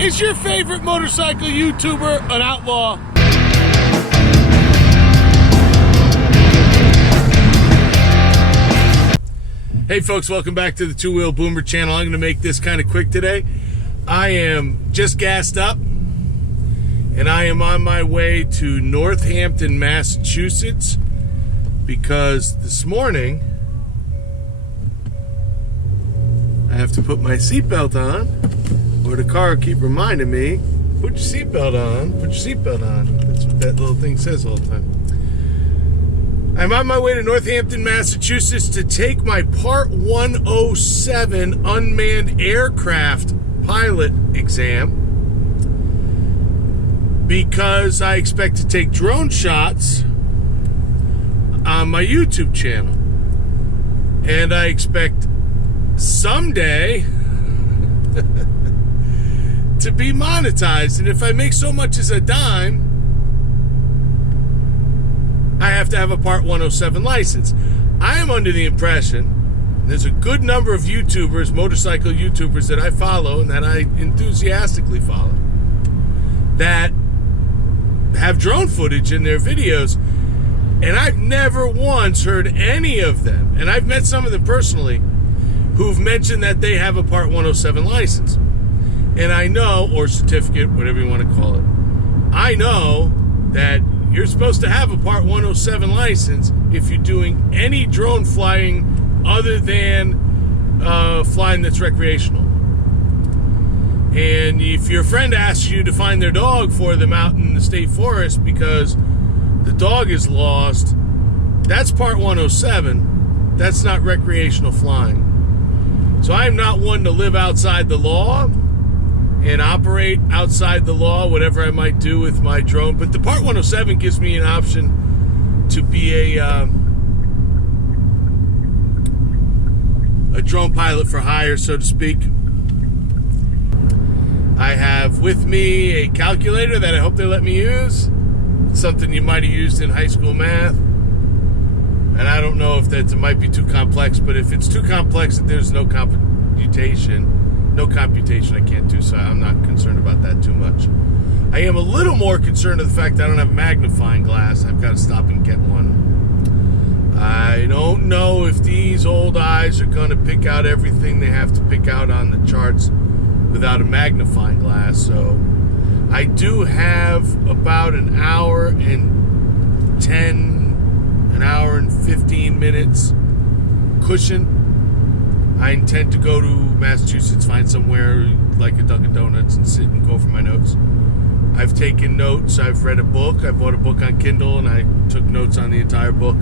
Is your favorite motorcycle YouTuber an outlaw? Hey folks, welcome back to the Two Wheel Boomer channel. I'm going to make this kind of quick today. I am just gassed up and I am on my way to Northampton, Massachusetts because this morning I have to put my seatbelt on, or the car will keep reminding me, put your seatbelt on, put your seatbelt on. That's what that little thing says all the time. I'm on my way to Northampton, Massachusetts to take my Part 107 unmanned aircraft pilot exam because I expect to take drone shots on my YouTube channel. And I expect someday to be monetized, and if I make so much as a dime, I have to have a Part 107 license. I am under the impression there's a good number of YouTubers, motorcycle YouTubers that I follow and that I enthusiastically follow that have drone footage in their videos, and I've never once heard any of them, and I've met some of them personally, who've mentioned that they have a Part 107 license. And I know, or certificate, whatever you want to call it, I know that you're supposed to have a Part 107 license if you're doing any drone flying other than flying that's recreational. And if your friend asks you to find their dog for them out in the state forest because the dog is lost, that's Part 107. That's not recreational flying. So I'm not one to live outside the law and operate outside the law, whatever I might do with my drone. But the Part 107 gives me an option to be a drone pilot for hire, so to speak. I have with me a calculator that I hope they let me use. Something you might have used in high school math. And I don't know if that might be too complex, but if it's too complex, there's no computation. No computation I can't do, so I'm not concerned about that too much. I am a little more concerned of the fact that I don't have a magnifying glass. I've got to stop and get one. I don't know if these old eyes are going to pick out everything they have to pick out on the charts without a magnifying glass, so I do have about an hour and 15 minutes cushion. I intend to go to Massachusetts, find somewhere like a Dunkin' Donuts and sit and go for my notes. I've taken notes. I've read a book. I bought a book on Kindle and I took notes on the entire book.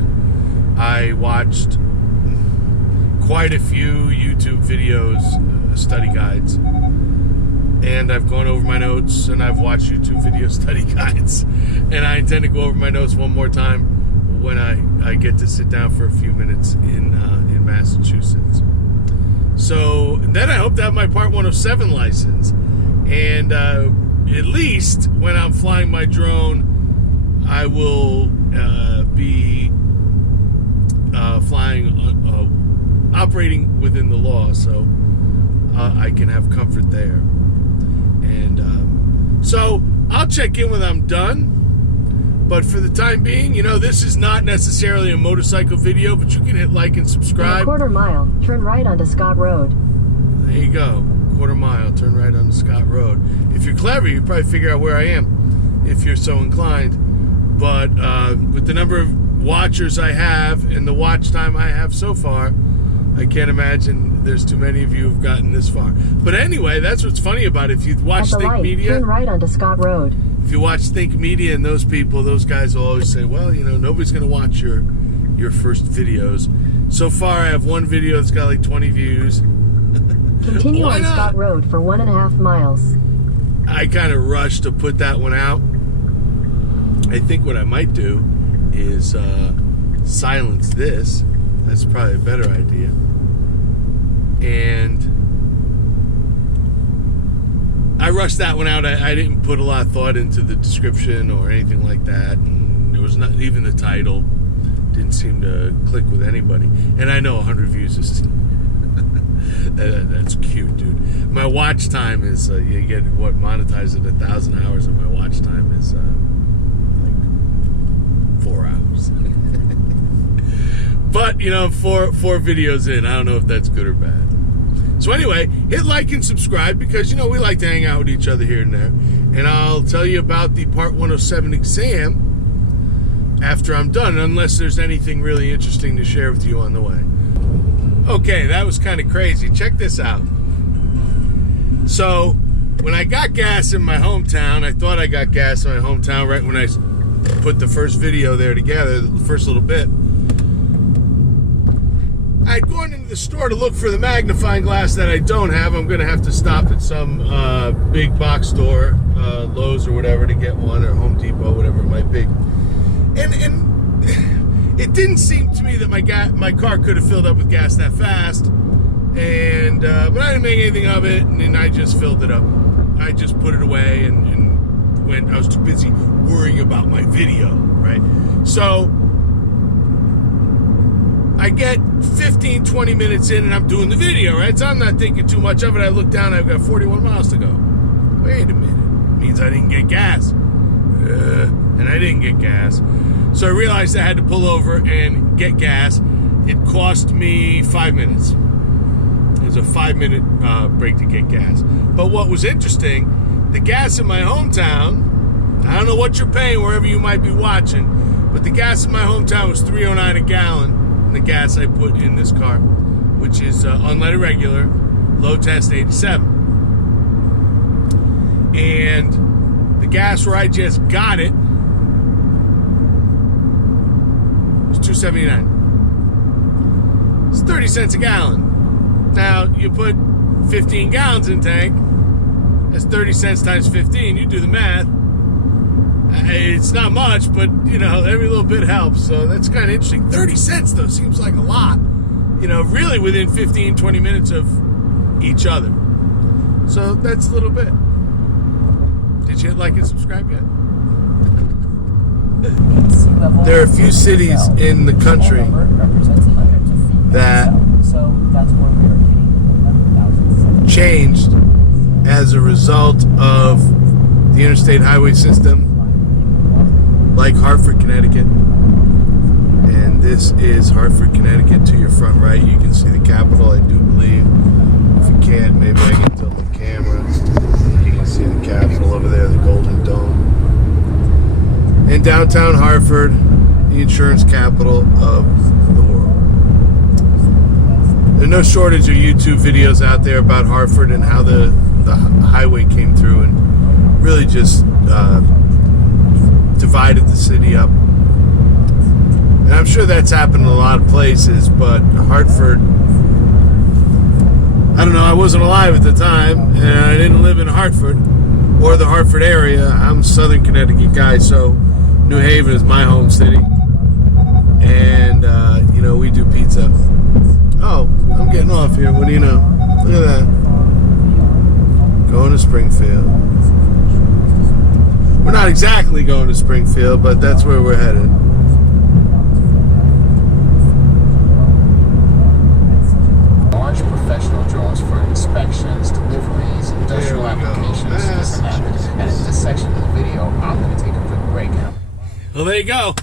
I watched quite a few YouTube videos, study guides. And I've gone over my notes and I've watched YouTube video study guides. And I intend to go over my notes one more time when I get to sit down for a few minutes in Massachusetts. So then I hope to have my Part 107 license, and at least when I'm flying my drone, I will be flying, operating within the law, so I can have comfort there. And so I'll check in when I'm done. But for the time being, you know, this is not necessarily a motorcycle video, but you can hit like and subscribe. In a quarter mile, turn right onto Scott Road. There you go. Quarter mile, turn right onto Scott Road. If you're clever, you probably figure out where I am, if you're so inclined. But with the number of watchers I have and the watch time I have so far, I can't imagine there's too many of you who've gotten this far. But anyway, that's what's funny about it. If you watch Think Media, turn right onto Scott Road. If you watch Think Media and those people, those guys will always say, well, you know, nobody's going to watch your first videos. So far, I have one video that's got like 20 views. Continue on Scott Road for 1.5 miles. I kind of rushed to put that one out. I think what I might do is silence this. That's probably a better idea. And I rushed that one out. I didn't put a lot of thought into the description or anything like that. And there was not even the title. Didn't seem to click with anybody. And I know 100 views is That's cute, dude. My watch time is, you get what monetized at 1,000 hours, and my watch time is like 4 hours. But, you know, four videos in, I don't know if that's good or bad. So anyway, hit like and subscribe because, you know, we like to hang out with each other here and there. And I'll tell you about the Part 107 exam after I'm done, unless there's anything really interesting to share with you on the way. Okay, that was kind of crazy. Check this out. So, when I got gas in my hometown, I thought I got gas in my hometown right when I put the first video there together, the first little bit. I'd gone into the store to look for the magnifying glass that I don't have. I'm going to have to stop at some big box store, Lowe's or whatever, to get one, or Home Depot, whatever it might be. And it didn't seem to me that my car could have filled up with gas that fast. And but I didn't make anything of it, and then I just filled it up. I just put it away and went. I was too busy worrying about my video, right? So I get 15, 20 minutes in and I'm doing the video, right? So I'm not thinking too much of it. I look down, I've got 41 miles to go. Wait a minute. It means I didn't get gas. And I didn't get gas. So I realized I had to pull over and get gas. It cost me 5 minutes. It was a 5-minute break to get gas. But what was interesting, the gas in my hometown, I don't know what you're paying wherever you might be watching, but the gas in my hometown was $3.09 a gallon. The gas I put in this car, which is unleaded regular, low test 87. And the gas where I just got it was $2.79. It's 30 cents a gallon. Now, you put 15 gallons in tank, that's 30 cents times 15. You do the math. It's not much, but, you know, every little bit helps. So that's kind of interesting. 30 cents, though, seems like a lot. You know, really within 15, 20 minutes of each other. So that's a little bit. Did you hit like and subscribe yet? There are a few cities in the country that changed as a result of the interstate highway system, like Hartford, Connecticut. And this is Hartford, Connecticut. To your front right, you can see the Capitol, I do believe. If you can't, maybe I can tilt the camera. You can see the Capitol over there, the Golden Dome. And downtown Hartford, the insurance capital of the world. There's no shortage of YouTube videos out there about Hartford and how the highway came through and really just divided the city up. And I'm sure that's happened in a lot of places, but Hartford, I don't know, I wasn't alive at the time, and I didn't live in Hartford or the Hartford area. I'm a Southern Connecticut guy, so New Haven is my home city. And, you know, we do pizza. Oh, I'm getting off here. What do you know? Look at that. Going to Springfield. We're not exactly going to Springfield, but that's where we're headed. Large professional drones for inspections, deliveries, industrial applications, this and that. And in this section of the video, I'm going to take a quick break. Well, there you go.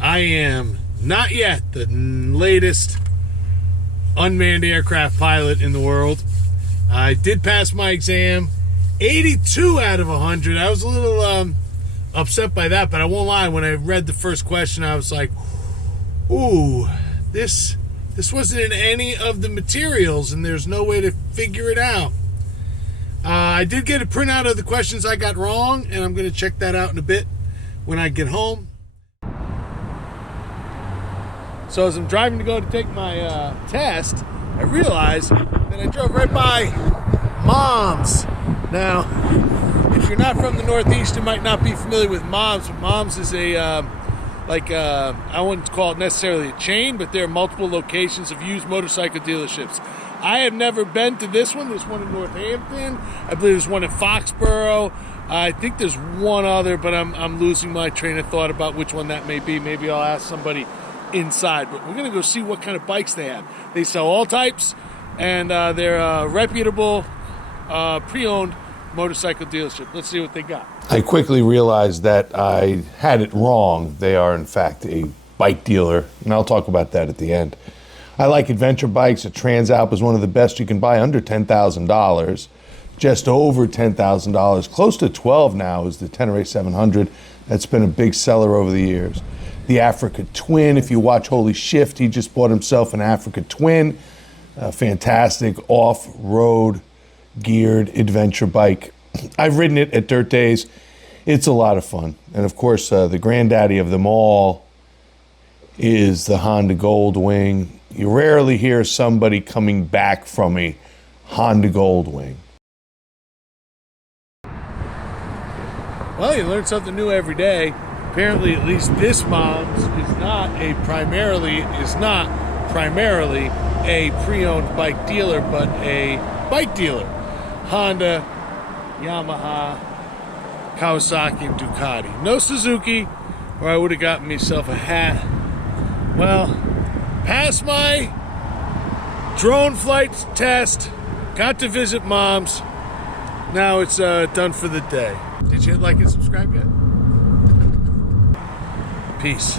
I am not yet the latest unmanned aircraft pilot in the world. I did pass my exam. 82 out of 100. I was a little upset by that, but I won't lie. When I read the first question, I was like, ooh, this wasn't in any of the materials, and there's no way to figure it out. I did get a printout of the questions I got wrong, and I'm going to check that out in a bit when I get home. So as I'm driving to go to take my test, I realized that I drove right by Mom's. Now, if you're not from the Northeast, you might not be familiar with Mom's. But Mom's is a, I wouldn't call it necessarily a chain, but there are multiple locations of used motorcycle dealerships. I have never been to this one. There's one in Northampton. I believe there's one in Foxborough. I think there's one other, but I'm losing my train of thought about which one that may be. Maybe I'll ask somebody inside. But we're going to go see what kind of bikes they have. They sell all types. and they're a reputable pre-owned motorcycle dealership. Let's see what they got. I quickly realized that I had it wrong. They are, in fact, a bike dealer, and I'll talk about that at the end. I like adventure bikes. A Transalp is one of the best you can buy, under $10,000. Just over $10,000. Close to 12 now is the Tenere 700. That's been a big seller over the years. The Africa Twin, if you watch Holy Shift, he just bought himself an Africa Twin. A fantastic off-road geared adventure bike. I've ridden it at dirt days. It's a lot of fun. And of course, the granddaddy of them all is the Honda Goldwing. You rarely hear somebody coming back from a Honda Goldwing. Well, you learn something new every day. Apparently, at least this Mom's is not primarily a pre-owned bike dealer, but a bike dealer. Honda, Yamaha, Kawasaki, and Ducati. No Suzuki, or I would have gotten myself a hat. Well, passed my drone flight test, got to visit Mom's. Now it's done for the day. Did you hit like and subscribe yet? Peace.